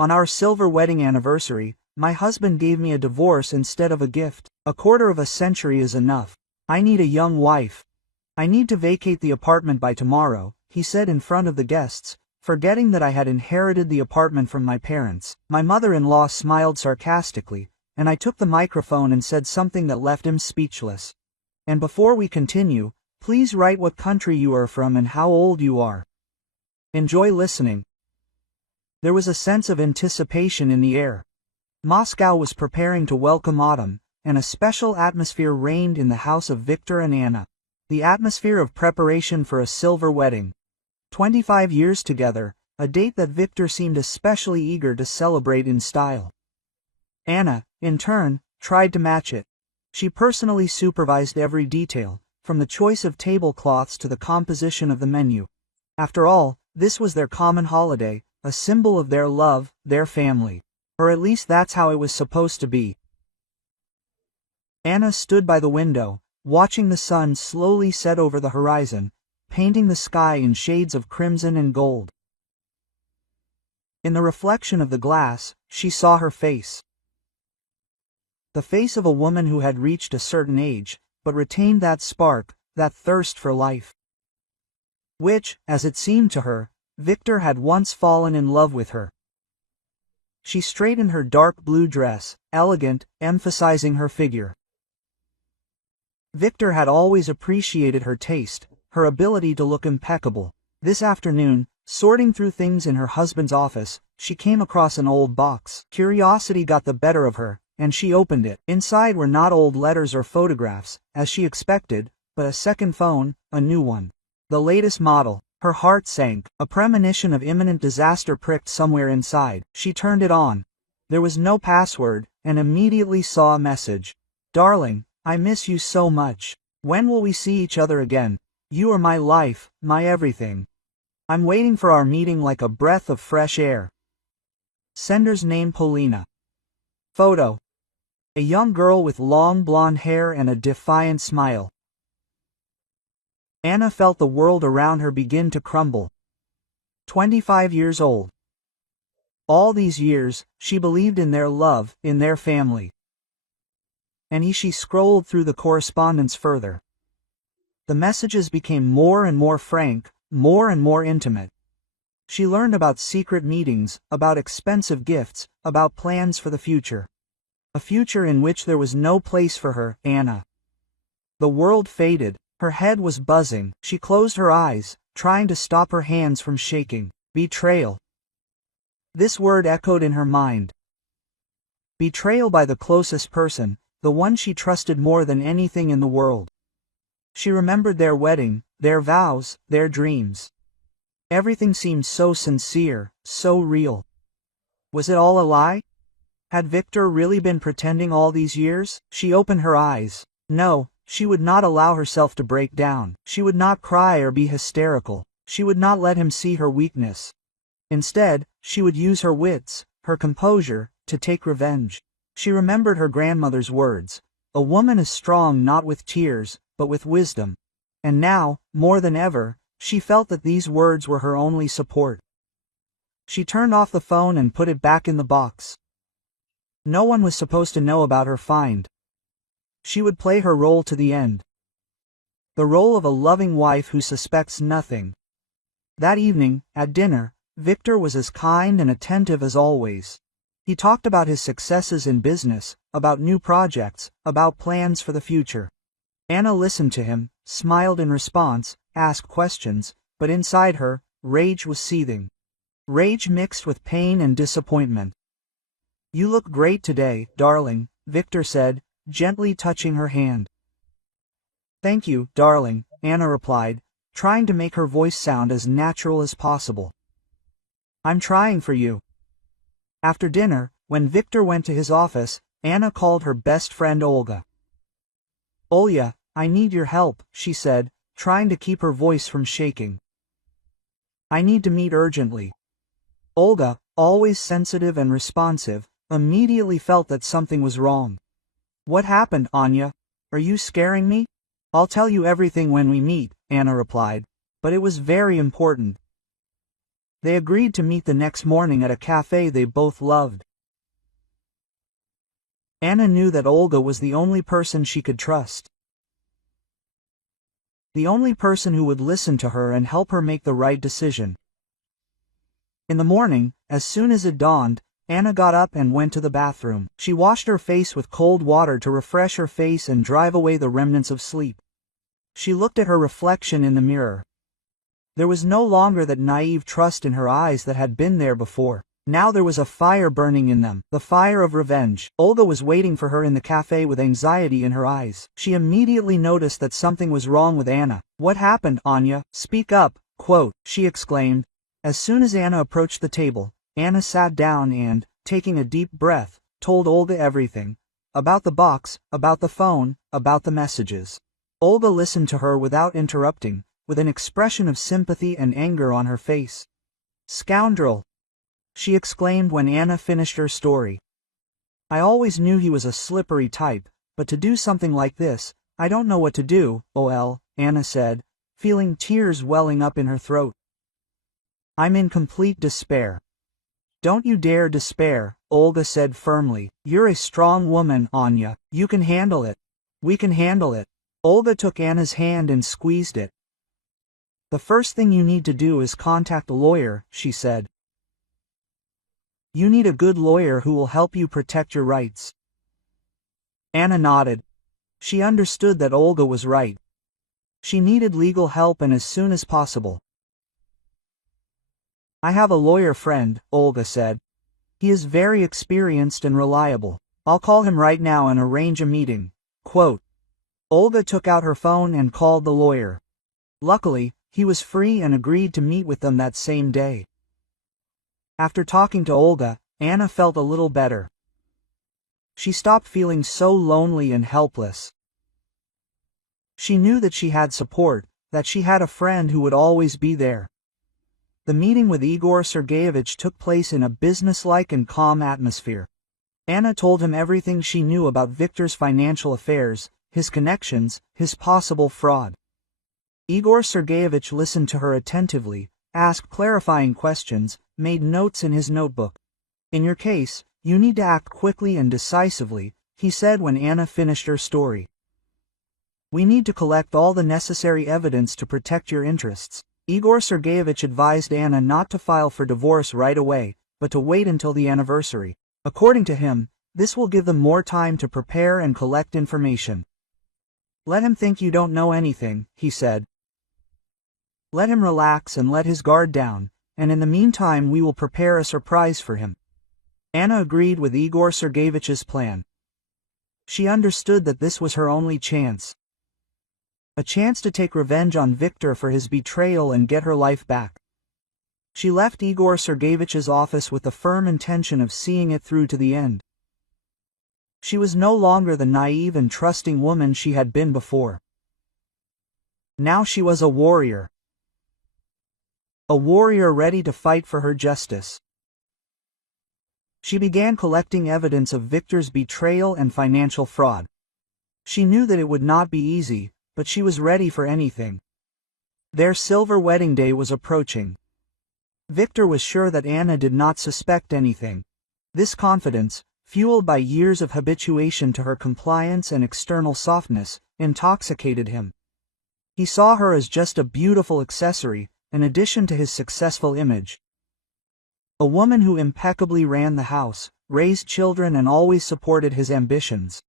On our silver wedding anniversary, my husband gave me a divorce instead of a gift. A quarter of a century is enough. I need a young wife. I need to vacate the apartment by tomorrow, he said in front of the guests, forgetting that I had inherited the apartment from my parents. My mother-in-law smiled sarcastically, and I took the microphone and said something that left him speechless. And before we continue, please write what country you are from and how old you are. Enjoy listening. There was a sense of anticipation in the air. Moscow was preparing to welcome autumn, and a special atmosphere reigned in the house of Victor and Anna. The atmosphere of preparation for a silver wedding. 25 years together, a date that Victor seemed especially eager to celebrate in style. Anna, in turn, tried to match it. She personally supervised every detail, from the choice of tablecloths to the composition of the menu. After all, this was their common holiday, a symbol of their love, their family. Or at least that's how it was supposed to be. Anna stood by the window, watching the sun slowly set over the horizon, painting the sky in shades of crimson and gold. In the reflection of the glass, she saw her face. The face of a woman who had reached a certain age, but retained that spark, that thirst for life. Which, as it seemed to her, Victor had once fallen in love with her. She straightened her dark blue dress, elegant, emphasizing her figure. Victor had always appreciated her taste, her ability to look impeccable. This afternoon, sorting through things in her husband's office, she came across an old box. Curiosity got the better of her, and she opened it. Inside were not old letters or photographs, as she expected, but a second phone, a new one. The latest model. Her heart sank. A premonition of imminent disaster pricked somewhere inside. She turned it on. There was no password, and immediately saw a message. Darling, I miss you so much. When will we see each other again? You are my life, my everything. I'm waiting for our meeting like a breath of fresh air. Sender's name Polina. Photo. A young girl with long blonde hair and a defiant smile. Anna felt the world around her begin to crumble. 25 years old. All these years, she believed in their love, in their family. And she scrolled through the correspondence further. The messages became more and more frank, more and more intimate. She learned about secret meetings, about expensive gifts, about plans for the future. A future in which there was no place for her, Anna. The world faded. Her head was buzzing. She closed her eyes, trying to stop her hands from shaking. Betrayal. This word echoed in her mind. Betrayal by the closest person, the one she trusted more than anything in the world. She remembered their wedding, their vows, their dreams. Everything seemed so sincere, so real. Was it all a lie? Had Victor really been pretending all these years? She opened her eyes. No. She would not allow herself to break down. She would not cry or be hysterical. She would not let him see her weakness. Instead, she would use her wits, her composure, to take revenge. She remembered her grandmother's words. A woman is strong not with tears, but with wisdom. And now, more than ever, she felt that these words were her only support. She turned off the phone and put it back in the box. No one was supposed to know about her find. She would play her role to the end. The role of a loving wife who suspects nothing. That evening, at dinner, Victor was as kind and attentive as always. He talked about his successes in business, about new projects, about plans for the future. Anna listened to him, smiled in response, asked questions, but inside her, rage was seething. Rage mixed with pain and disappointment. You look great today, darling, Victor said, gently touching her hand. Thank you, darling, Anna replied, trying to make her voice sound as natural as possible. I'm trying for you. After dinner, when Victor went to his office, Anna called her best friend Olga. Olya, I need your help, she said, trying to keep her voice from shaking. I need to meet urgently. Olga, always sensitive and responsive, immediately felt that something was wrong. What happened, Anya? Are you scaring me? I'll tell you everything when we meet, Anna replied. But it was very important. They agreed to meet the next morning at a cafe they both loved. Anna knew that Olga was the only person she could trust. The only person who would listen to her and help her make the right decision. In the morning, as soon as it dawned, Anna got up and went to the bathroom. She washed her face with cold water to refresh her face and drive away the remnants of sleep. She looked at her reflection in the mirror. There was no longer that naive trust in her eyes that had been there before. Now there was a fire burning in them, the fire of revenge. Olga was waiting for her in the cafe with anxiety in her eyes. She immediately noticed that something was wrong with Anna. "What happened, Anya? Speak up, quote," she exclaimed. As soon as Anna approached the table, Anna sat down and, taking a deep breath, told Olga everything. About the box, about the phone, about the messages. Olga listened to her without interrupting, with an expression of sympathy and anger on her face. "Scoundrel!" she exclaimed when Anna finished her story. "I always knew he was a slippery type, but to do something like this, I don't know what to do, OL," Anna said, feeling tears welling up in her throat. "I'm in complete despair." "Don't you dare despair," Olga said firmly. "You're a strong woman, Anya. You can handle it. We can handle it." Olga took Anna's hand and squeezed it. "The first thing you need to do is contact a lawyer," she said. "You need a good lawyer who will help you protect your rights." Anna nodded. She understood that Olga was right. She needed legal help and as soon as possible. "I have a lawyer friend," Olga said. "He is very experienced and reliable. I'll call him right now and arrange a meeting." Quote. Olga took out her phone and called the lawyer. Luckily, he was free and agreed to meet with them that same day. After talking to Olga, Anna felt a little better. She stopped feeling so lonely and helpless. She knew that she had support, that she had a friend who would always be there. The meeting with Igor Sergeyevich took place in a businesslike and calm atmosphere. Anna told him everything she knew about Viktor's financial affairs, his connections, his possible fraud. Igor Sergeyevich listened to her attentively, asked clarifying questions, made notes in his notebook. "In your case, you need to act quickly and decisively," he said when Anna finished her story. "We need to collect all the necessary evidence to protect your interests." Igor Sergeyevich advised Anna not to file for divorce right away, but to wait until the anniversary. According to him, this will give them more time to prepare and collect information. "Let him think you don't know anything," he said. "Let him relax and let his guard down, and in the meantime we will prepare a surprise for him." Anna agreed with Igor Sergeyevich's plan. She understood that this was her only chance. A chance to take revenge on Viktor for his betrayal and get her life back. She left Igor Sergeyevich's office with the firm intention of seeing it through to the end. She was no longer the naive and trusting woman she had been before. Now she was a warrior. A warrior ready to fight for her justice. She began collecting evidence of Viktor's betrayal and financial fraud. She knew that it would not be easy, but she was ready for anything. Their silver wedding day was approaching. Viktor was sure that Anna did not suspect anything. This confidence, fueled by years of habituation to her compliance and external softness, intoxicated him. He saw her as just a beautiful accessory, an addition to his successful image. A woman who impeccably ran the house, raised children and always supported his ambitions.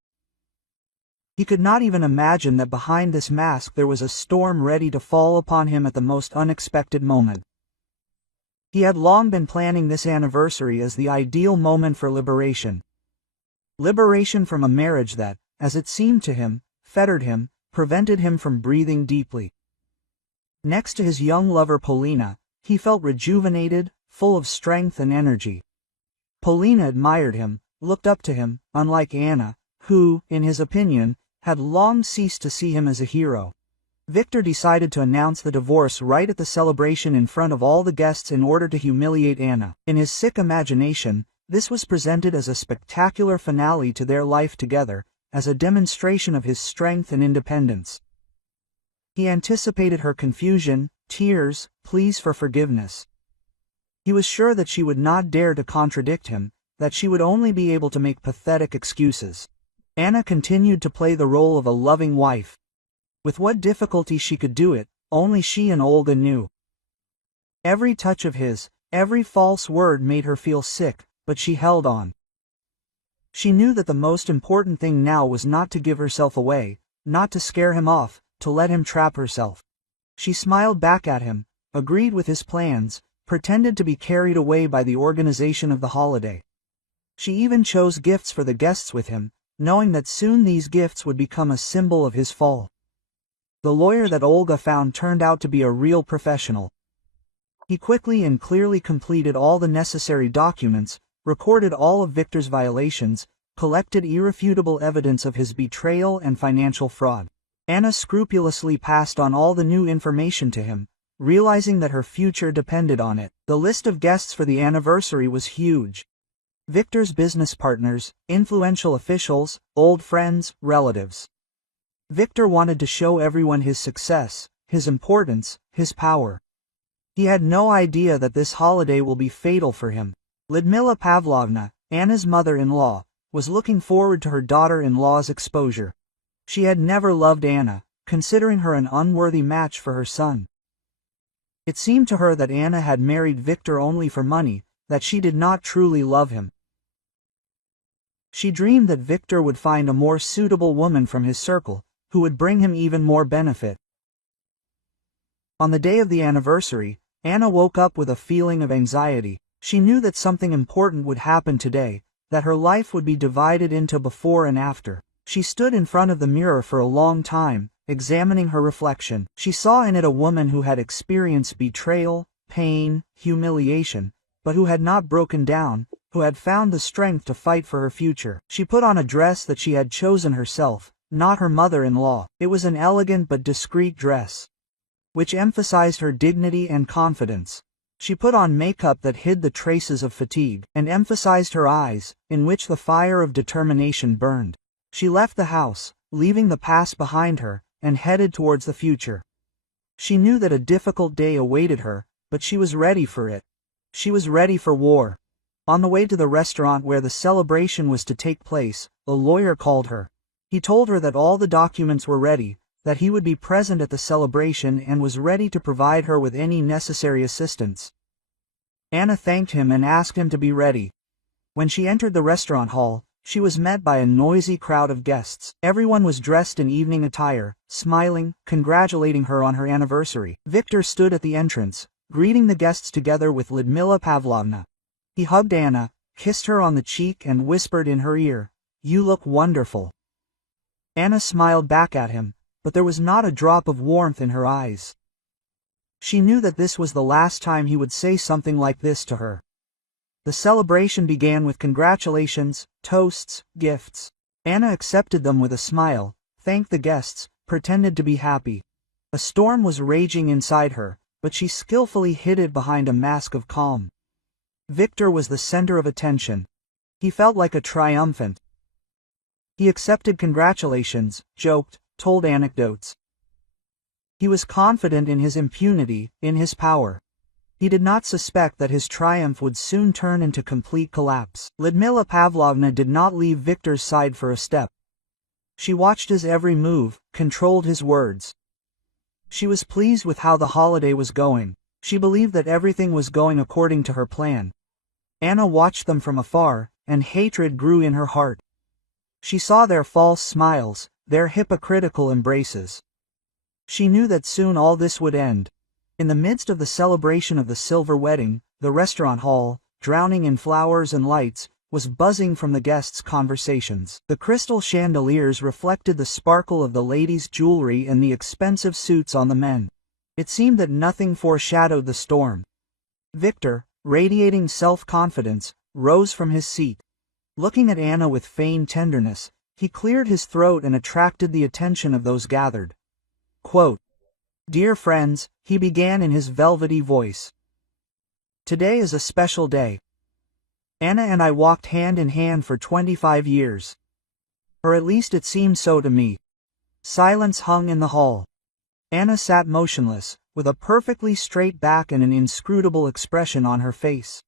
He could not even imagine that behind this mask there was a storm ready to fall upon him at the most unexpected moment. He had long been planning this anniversary as the ideal moment for liberation. Liberation from a marriage that, as it seemed to him, fettered him, prevented him from breathing deeply. Next to his young lover Polina, he felt rejuvenated, full of strength and energy. Polina admired him, looked up to him, unlike Anna, who, in his opinion, had long ceased to see him as a hero. Viktor decided to announce the divorce right at the celebration in front of all the guests in order to humiliate Anna. In his sick imagination, this was presented as a spectacular finale to their life together, as a demonstration of his strength and independence. He anticipated her confusion, tears, pleas for forgiveness. He was sure that she would not dare to contradict him, that she would only be able to make pathetic excuses. Anna continued to play the role of a loving wife. With what difficulty she could do it, only she and Olga knew. Every touch of his, every false word made her feel sick, but she held on. She knew that the most important thing now was not to give herself away, not to scare him off, to let him trap herself. She smiled back at him, agreed with his plans, pretended to be carried away by the organization of the holiday. She even chose gifts for the guests with him, knowing that soon these gifts would become a symbol of his fall. The lawyer that Olga found turned out to be a real professional. He quickly and clearly completed all the necessary documents, recorded all of Victor's violations, collected irrefutable evidence of his betrayal and financial fraud. Anna scrupulously passed on all the new information to him, realizing that her future depended on it. The list of guests for the anniversary was huge. Victor's business partners, influential officials, old friends, relatives. Victor wanted to show everyone his success, his importance, his power. He had no idea that this holiday will be fatal for him. Lyudmila Pavlovna, Anna's mother-in-law, was looking forward to her daughter-in-law's exposure. She had never loved Anna, considering her an unworthy match for her son. It seemed to her that Anna had married Victor only for money, that she did not truly love him. She dreamed that Victor would find a more suitable woman from his circle, who would bring him even more benefit. On the day of the anniversary, Anna woke up with a feeling of anxiety. She knew that something important would happen today, that her life would be divided into before and after. She stood in front of the mirror for a long time, examining her reflection. She saw in it a woman who had experienced betrayal, pain, humiliation, but who had not broken down, who had found the strength to fight for her future. She put on a dress that she had chosen herself, not her mother-in-law. It was an elegant but discreet dress, which emphasized her dignity and confidence. She put on makeup that hid the traces of fatigue, and emphasized her eyes, in which the fire of determination burned. She left the house, leaving the past behind her, and headed towards the future. She knew that a difficult day awaited her, but she was ready for it. She was ready for war. On the way to the restaurant where the celebration was to take place, a lawyer called her. He told her that all the documents were ready, that he would be present at the celebration and was ready to provide her with any necessary assistance. Anna thanked him and asked him to be ready. When she entered the restaurant hall, she was met by a noisy crowd of guests. Everyone was dressed in evening attire, smiling, congratulating her on her anniversary. Victor stood at the entrance, greeting the guests together with Lyudmila Pavlovna. He hugged Anna, kissed her on the cheek and whispered in her ear, "You look wonderful." Anna smiled back at him, but there was not a drop of warmth in her eyes. She knew that this was the last time he would say something like this to her. The celebration began with congratulations, toasts, gifts. Anna accepted them with a smile, thanked the guests, pretended to be happy. A storm was raging inside her, but she skillfully hid it behind a mask of calm. Victor was the center of attention. He felt like a triumphant. He accepted congratulations, joked, told anecdotes. He was confident in his impunity, in his power. He did not suspect that his triumph would soon turn into complete collapse. Lyudmila Pavlovna did not leave Victor's side for a step. She watched his every move, controlled his words. She was pleased with how the holiday was going. She believed that everything was going according to her plan. Anna watched them from afar, and hatred grew in her heart. She saw their false smiles, their hypocritical embraces. She knew that soon all this would end. In the midst of the celebration of the silver wedding, the restaurant hall, drowning in flowers and lights, was buzzing from the guests' conversations. The crystal chandeliers reflected the sparkle of the ladies' jewelry and the expensive suits on the men. It seemed that nothing foreshadowed the storm. Victor, radiating self-confidence, rose from his seat. Looking at Anna with feigned tenderness, he cleared his throat and attracted the attention of those gathered. Quote, "Dear friends," he began in his velvety voice. "Today is a special day. Anna and I walked hand in hand for 25 years. Or at least it seemed so to me." Silence hung in the hall. Anna sat motionless, with a perfectly straight back and an inscrutable expression on her face.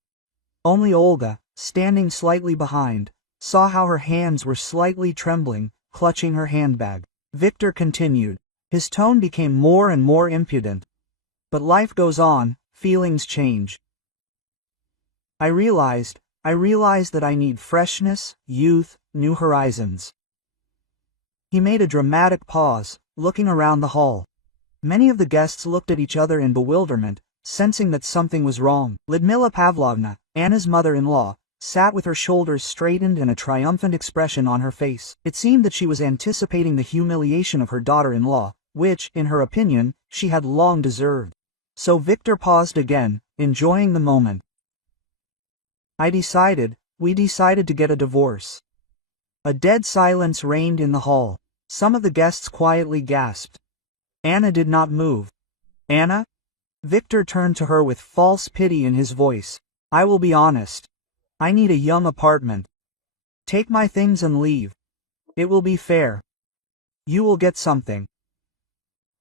Only Olga, standing slightly behind, saw how her hands were slightly trembling, clutching her handbag. Victor continued. His tone became more and more impudent. But life goes on, feelings change. I realized that I need freshness, youth, new horizons. He made a dramatic pause, looking around the hall. Many of the guests looked at each other in bewilderment, sensing that something was wrong. Lyudmila Pavlovna, Anna's mother-in-law, sat with her shoulders straightened and a triumphant expression on her face. It seemed that she was anticipating the humiliation of her daughter-in-law, which, in her opinion, she had long deserved. So Victor paused again, enjoying the moment. We decided to get a divorce. A dead silence reigned in the hall. Some of the guests quietly gasped. Anna did not move. Anna? Victor turned to her with false pity in his voice. I will be honest. I need a young apartment. Take my things and leave. It will be fair. You will get something.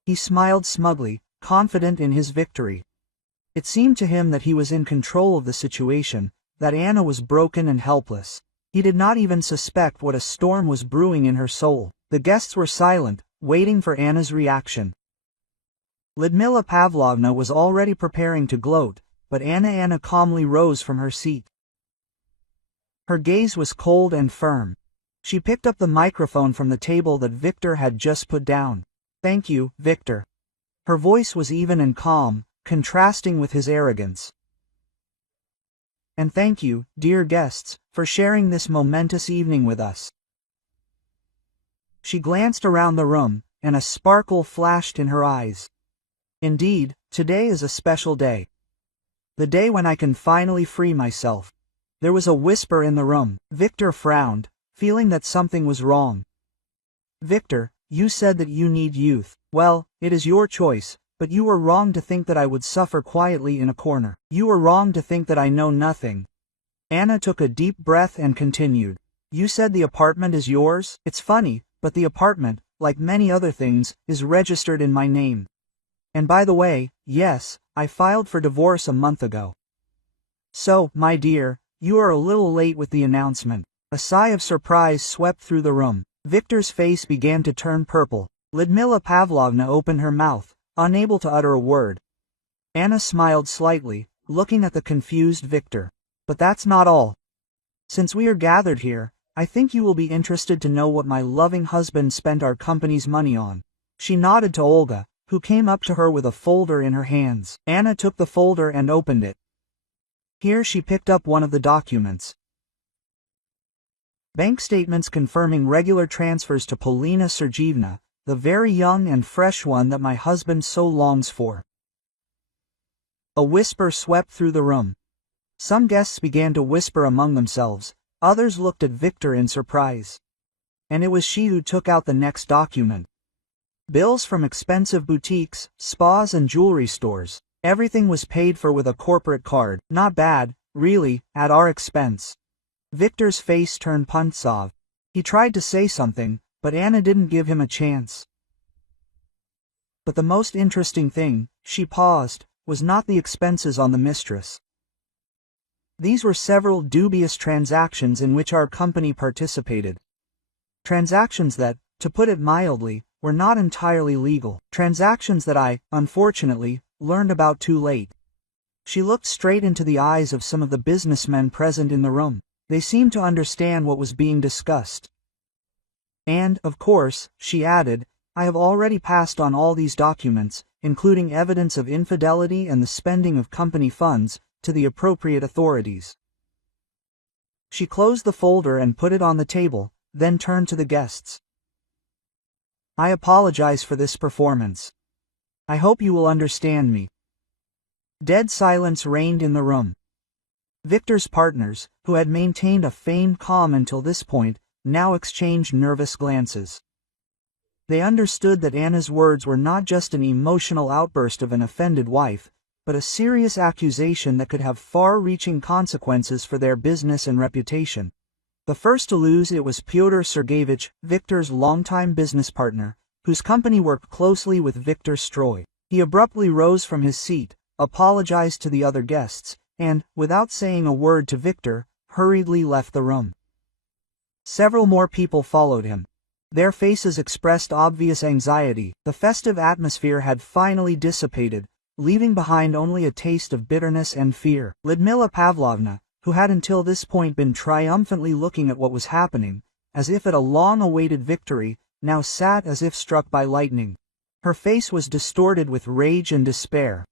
He smiled smugly, confident in his victory. It seemed to him that he was in control of the situation, that Anna was broken and helpless. He did not even suspect what a storm was brewing in her soul. The guests were silent, waiting for Anna's reaction. Lyudmila Pavlovna was already preparing to gloat, but Anna calmly rose from her seat. Her gaze was cold and firm. She picked up the microphone from the table that Victor had just put down. Thank you, Victor. Her voice was even and calm, contrasting with his arrogance. And thank you, dear guests, for sharing this momentous evening with us. She glanced around the room, and a sparkle flashed in her eyes. Indeed, today is a special day. The day when I can finally free myself. There was a whisper in the room. Victor frowned, feeling that something was wrong. Victor, you said that you need youth. Well, it is your choice, but you were wrong to think that I would suffer quietly in a corner. You were wrong to think that I know nothing. Anna took a deep breath and continued. You said the apartment is yours? It's funny, but the apartment, like many other things, is registered in my name. And by the way, yes, I filed for divorce a month ago. So, my dear, you are a little late with the announcement. A sigh of surprise swept through the room. Victor's face began to turn purple. Lyudmila Pavlovna opened her mouth, unable to utter a word. Anna smiled slightly, looking at the confused Victor. But that's not all. Since we are gathered here, I think you will be interested to know what my loving husband spent our company's money on. She nodded to Olga, who came up to her with a folder in her hands. Anna took the folder and opened it. Here she picked up one of the documents. Bank statements confirming regular transfers to Polina Sergeevna, the very young and fresh one that my husband so longs for. A whisper swept through the room. Some guests began to whisper among themselves, others looked at Victor in surprise. And it was she who took out the next document. Bills from expensive boutiques, spas and jewelry stores. Everything was paid for with a corporate card. Not bad, really, at our expense. Victor's face turned pensive. He tried to say something, but Anna didn't give him a chance. But the most interesting thing, she paused, was not the expenses on the mistress. These were several dubious transactions in which our company participated. Transactions that, to put it mildly, were not entirely legal. Transactions that I, unfortunately, learned about too late. She looked straight into the eyes of some of the businessmen present in the room. They seemed to understand what was being discussed. And, of course, she added, I have already passed on all these documents, including evidence of infidelity and the spending of company funds, to the appropriate authorities. She closed the folder and put it on the table, then turned to the guests. I apologize for this performance. I hope you will understand me. Dead silence reigned in the room. Victor's partners, who had maintained a feigned calm until this point, now exchanged nervous glances. They understood that Anna's words were not just an emotional outburst of an offended wife, but a serious accusation that could have far-reaching consequences for their business and reputation. The first to lose it was Pyotr Sergeyevich, Victor's longtime business partner, whose company worked closely with Victor Stroy. He abruptly rose from his seat, apologized to the other guests, and, without saying a word to Victor, hurriedly left the room. Several more people followed him. Their faces expressed obvious anxiety. The festive atmosphere had finally dissipated, leaving behind only a taste of bitterness and fear. Lyudmila Pavlovna, who had until this point been triumphantly looking at what was happening, as if at a long-awaited victory, now sat as if struck by lightning. Her face was distorted with rage and despair.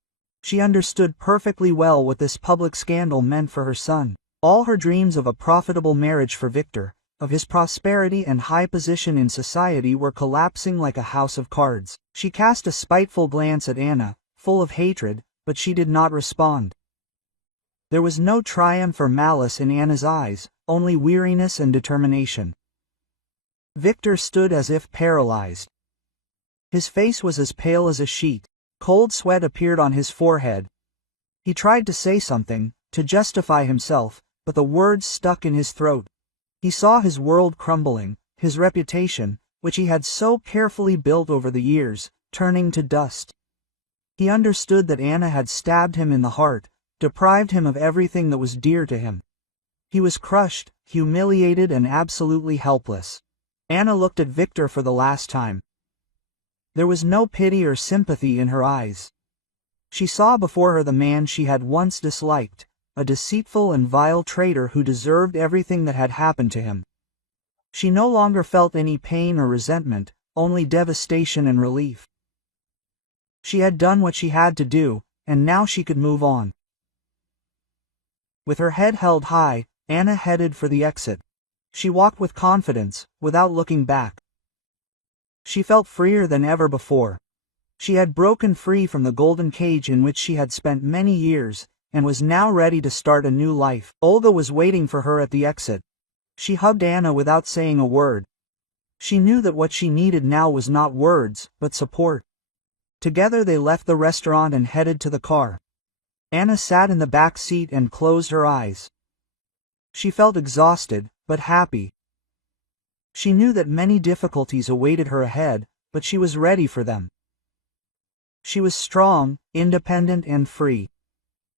She understood perfectly well what this public scandal meant for her son. All her dreams of a profitable marriage for Victor, of his prosperity and high position in society, were collapsing like a house of cards. She cast a spiteful glance at Anna, full of hatred, but she did not respond. There was no triumph or malice in Anna's eyes, only weariness and determination. Victor stood as if paralyzed. His face was as pale as a sheet. Cold sweat appeared on his forehead. He tried to say something, to justify himself, but the words stuck in his throat. He saw his world crumbling, his reputation, which he had so carefully built over the years, turning to dust. He understood that Anna had stabbed him in the heart, deprived him of everything that was dear to him. He was crushed, humiliated, and absolutely helpless. Anna looked at Victor for the last time. There was no pity or sympathy in her eyes. She saw before her the man she had once disliked, a deceitful and vile traitor who deserved everything that had happened to him. She no longer felt any pain or resentment, only devastation and relief. She had done what she had to do, and now she could move on. With her head held high, Anna headed for the exit. She walked with confidence, without looking back. She felt freer than ever before. She had broken free from the golden cage in which she had spent many years, and was now ready to start a new life. Olga was waiting for her at the exit. She hugged Anna without saying a word. She knew that what she needed now was not words, but support. Together they left the restaurant and headed to the car. Anna sat in the back seat and closed her eyes. She felt exhausted, but happy. She knew that many difficulties awaited her ahead, but she was ready for them. She was strong, independent, and free.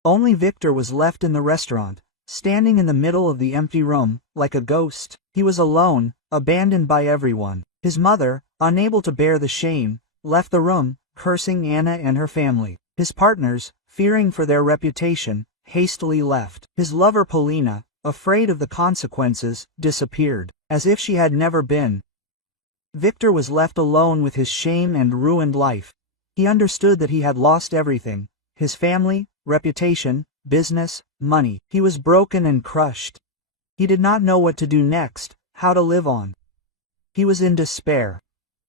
Only Victor was left in the restaurant, standing in the middle of the empty room, like a ghost. He was alone, abandoned by everyone. His mother, unable to bear the shame, left the room, cursing Anna and her family. His partners, fearing for their reputation, hastily left. His lover Polina, afraid of the consequences, disappeared, as if she had never been. Victor was left alone with his shame and ruined life. He understood that he had lost everything: his family, reputation, business, money. He was broken and crushed. He did not know what to do next, how to live on. He was in despair.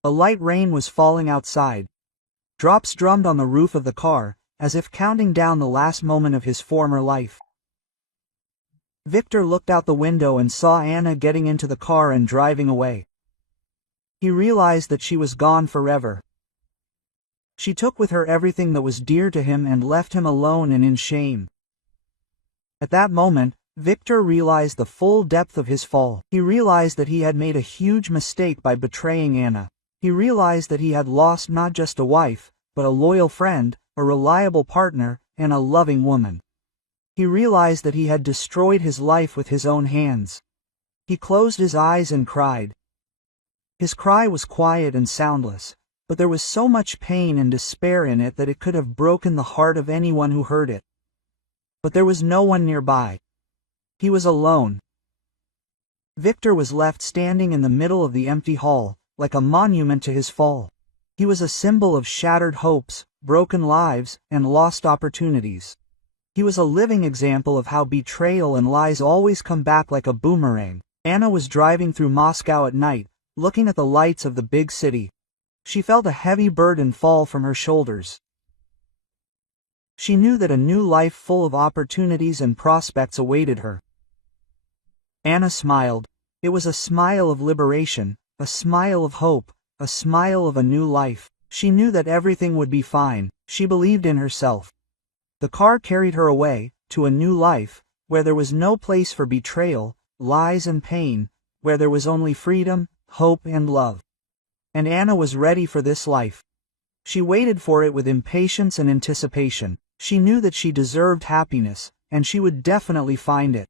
A light rain was falling outside. Drops drummed on the roof of the car, as if counting down the last moment of his former life. Victor looked out the window and saw Anna getting into the car and driving away. He realized that she was gone forever. She took with her everything that was dear to him and left him alone and in shame. At that moment, Victor realized the full depth of his fall. He realized that he had made a huge mistake by betraying Anna. He realized that he had lost not just a wife, but a loyal friend, a reliable partner, and a loving woman. He realized that he had destroyed his life with his own hands. He closed his eyes and cried. His cry was quiet and soundless, but there was so much pain and despair in it that it could have broken the heart of anyone who heard it. But there was no one nearby. He was alone. Victor was left standing in the middle of the empty hall, like a monument to his fall. He was a symbol of shattered hopes, broken lives, and lost opportunities. He was a living example of how betrayal and lies always come back like a boomerang. Anna was driving through Moscow at night, looking at the lights of the big city. She felt a heavy burden fall from her shoulders. She knew that a new life full of opportunities and prospects awaited her. Anna smiled. It was a smile of liberation, a smile of hope, a smile of a new life. She knew that everything would be fine. She believed in herself. The car carried her away, to a new life, where there was no place for betrayal, lies and pain, where there was only freedom, hope and love. And Anna was ready for this life. She waited for it with impatience and anticipation. She knew that she deserved happiness, and she would definitely find it.